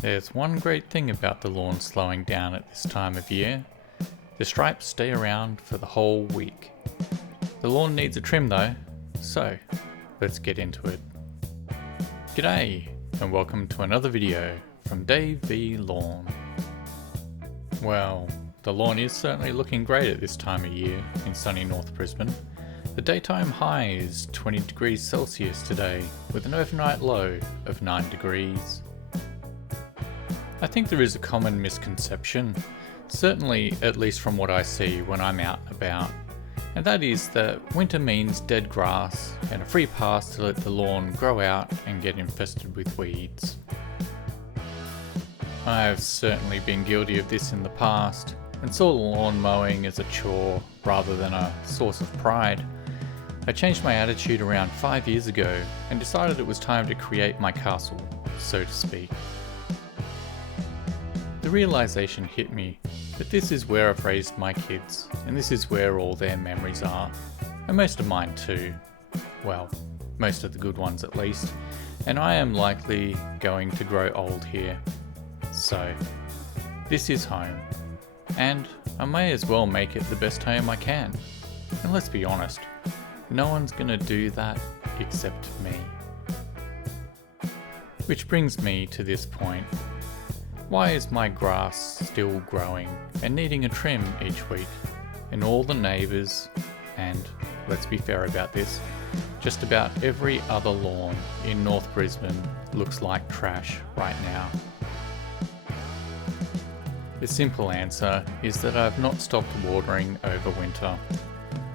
There's one great thing about the lawn slowing down at this time of year. The stripes stay around for the whole week. The lawn needs a trim though, so let's get into it. G'day and welcome to another video from Dave v Lawn. Well, the lawn is certainly looking great at this time of year in sunny North Brisbane. The daytime high is 20 degrees Celsius today with an overnight low of 9 degrees. I think there is a common misconception, certainly at least from what I see when I'm out and about, and that is that winter means dead grass and a free pass to let the lawn grow out and get infested with weeds. I have certainly been guilty of this in the past and saw lawn mowing as a chore rather than a source of pride. I changed my attitude around 5 years ago and decided it was time to create my castle, so to speak. The realization hit me that this is where I've raised my kids, and this is where all their memories are, and most of mine too. Well, most of the good ones at least, and I am likely going to grow old here. So, this is home, and I may as well make it the best home I can. And let's be honest, no one's gonna do that except me. Which brings me to this point. Why is my grass still growing and needing a trim each week? And all the neighbours, and let's be fair about this, just about every other lawn in North Brisbane looks like trash right now. The simple answer is that I've not stopped watering over winter.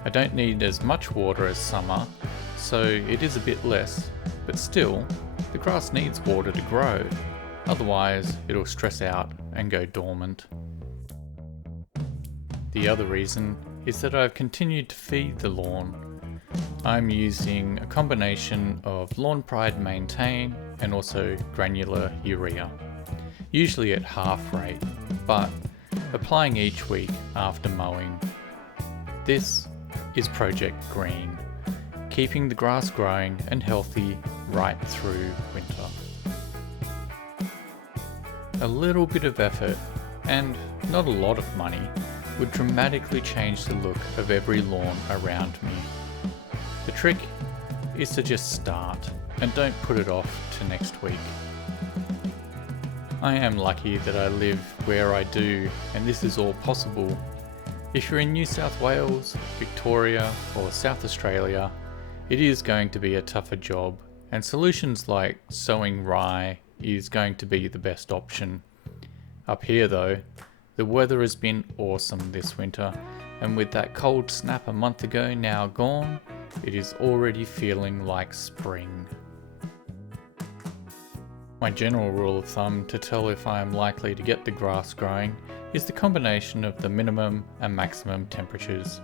I don't need as much water as summer, so it is a bit less, but still, the grass needs water to grow. Otherwise, it'll stress out and go dormant. The other reason is that I've continued to feed the lawn. I'm using a combination of Lawn Pride Maintain and also granular urea, usually at half rate, but applying each week after mowing. This is Project Green, keeping the grass growing and healthy right through winter. A little bit of effort, and not a lot of money, would dramatically change the look of every lawn around me. The trick is to just start, and don't put it off to next week. I am lucky that I live where I do, and this is all possible. If you're in New South Wales, Victoria, or South Australia, it is going to be a tougher job, and solutions like sowing rye is going to be the best option. Up here though, the weather has been awesome this winter, and with that cold snap a month ago now gone, it is already feeling like spring. My general rule of thumb to tell if I am likely to get the grass growing is the combination of the minimum and maximum temperatures.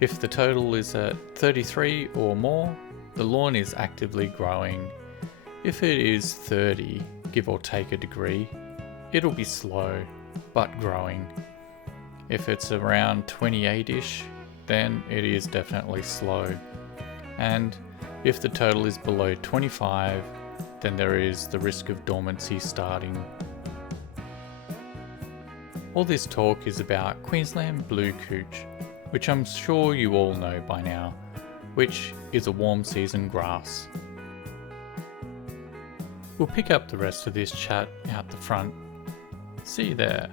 If the total is at 33 or more, the lawn is actively growing. If it is 30, give or take a degree, it'll be slow, but growing. If it's around 28-ish, then it is definitely slow. And if the total is below 25, then there is the risk of dormancy starting. All this talk is about Qd Blue Couch, which I'm sure you all know by now, which is a warm season grass. We'll pick up the rest of this chat out the front. See you there.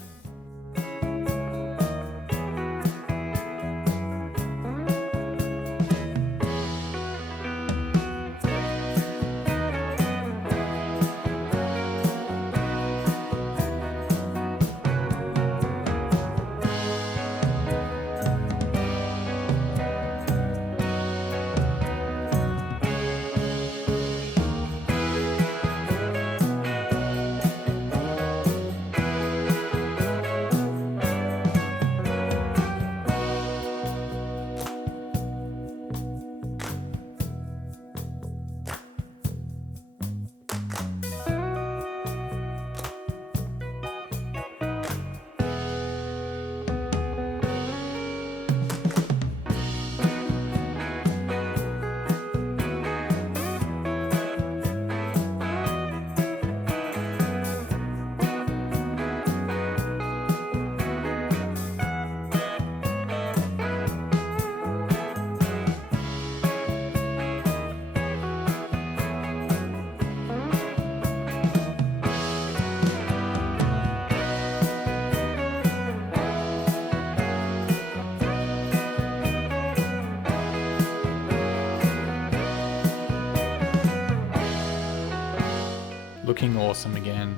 looking awesome again.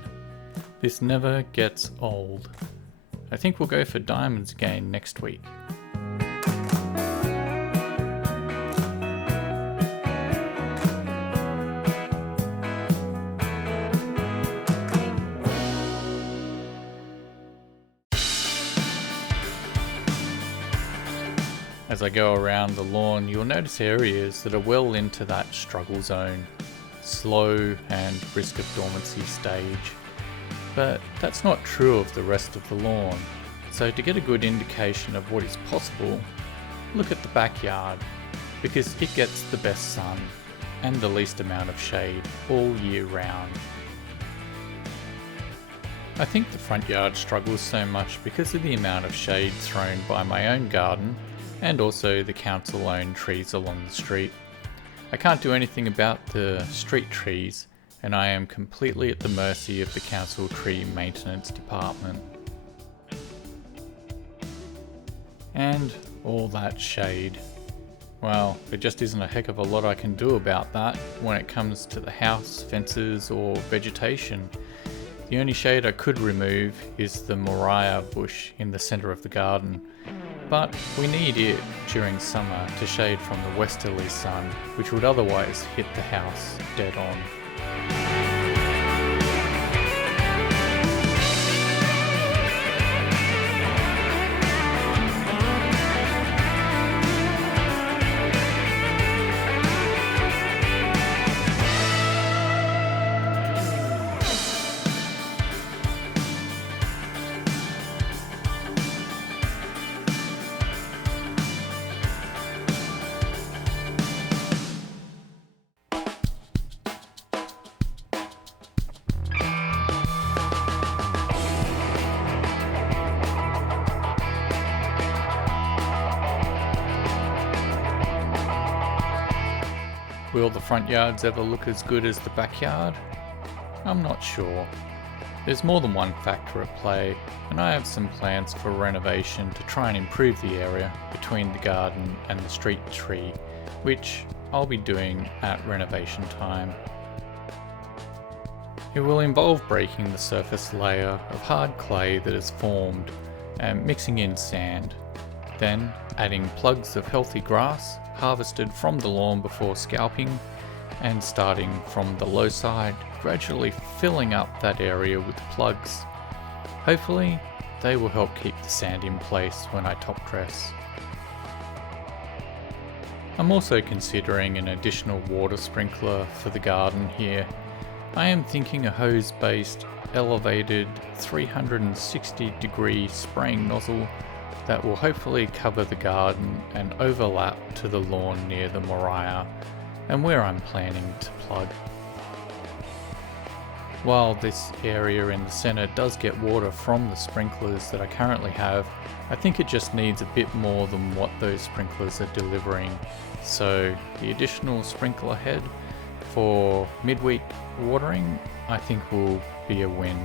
This never gets old. I think we'll go for diamonds again next week. As I go around the lawn, you'll notice areas that are well into that struggle zone, slow and risk of dormancy stage. But that's not true of the rest of the lawn. So to get a good indication of what is possible, look at the backyard, because it gets the best sun and the least amount of shade all year round. I think the front yard struggles so much because of the amount of shade thrown by my own garden and also the council-owned trees along the street. I can't do anything about the street trees, and I am completely at the mercy of the council tree maintenance department. And all that shade. Well, there just isn't a heck of a lot I can do about that when it comes to the house, fences or vegetation. The only shade I could remove is the Moriah bush in the centre of the garden. But we need it during summer to shade from the westerly sun, which would otherwise hit the house dead on. Will the front yards ever look as good as the backyard? I'm not sure. There's more than one factor at play, and I have some plans for renovation to try and improve the area between the garden and the street tree, which I'll be doing at renovation time. It will involve breaking the surface layer of hard clay that is formed and mixing in sand, then adding plugs of healthy grass harvested from the lawn before scalping, and starting from the low side, gradually filling up that area with plugs. Hopefully, they will help keep the sand in place when I top dress. I'm also considering an additional water sprinkler for the garden here. I am thinking a hose-based, elevated 360-degree spraying nozzle that will hopefully cover the garden and overlap to the lawn near the Moriah and where I'm planning to plug. While this area in the centre does get water from the sprinklers that I currently have, I think it just needs a bit more than what those sprinklers are delivering. So the additional sprinkler head for midweek watering I think will be a win.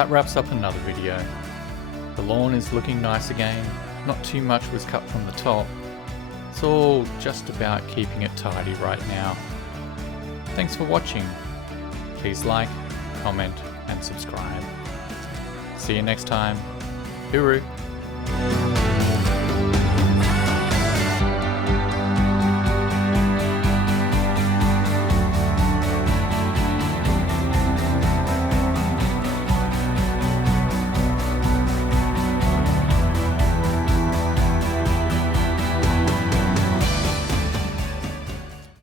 that wraps up another video. The lawn is looking nice again, not too much was cut from the top. It's all just about keeping it tidy right now. Thanks for watching. Please like, comment and subscribe. See you next time. Hooroo!